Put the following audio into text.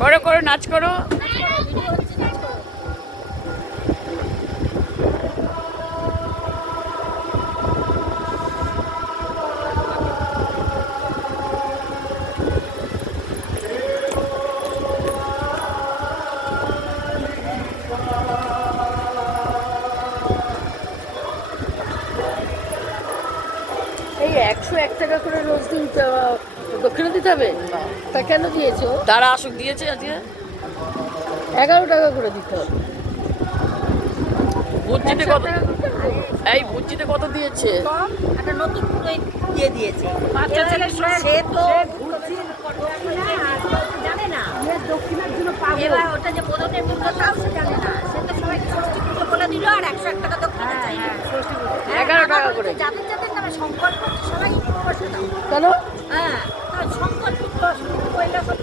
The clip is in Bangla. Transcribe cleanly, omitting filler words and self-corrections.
করো করো, নাচ করো। এই 101 টাকা করে রোজ দিন দক্ষিণা দিতে হবে? তা কেন দিয়েছো? তারা আসুক, দিয়েছে আজকে। 11 টাকা করে দিতে হবে। বুজ্জিতে কত? এই বুজ্জিতে কত দিয়েছে? একটা নতুন পুরোই দিয়ে দিয়েছে। বাচ্চা ছেলে সে তো জানে না দক্ষিণার জন্য পাবো। এবার ওটা যে বোধনের মূল্য তাও সে জানে না। সে তো সবাইকে ষষ্ঠী পুজো বলে দিল আর 101 টাকা দক্ষিণা চাই। 11 টাকা করে। যাদের যাদের নামে সংকল্প সবাই পয়সা দাও। কেন? হ্যাঁ, সংকল্প 10 পয়লা সব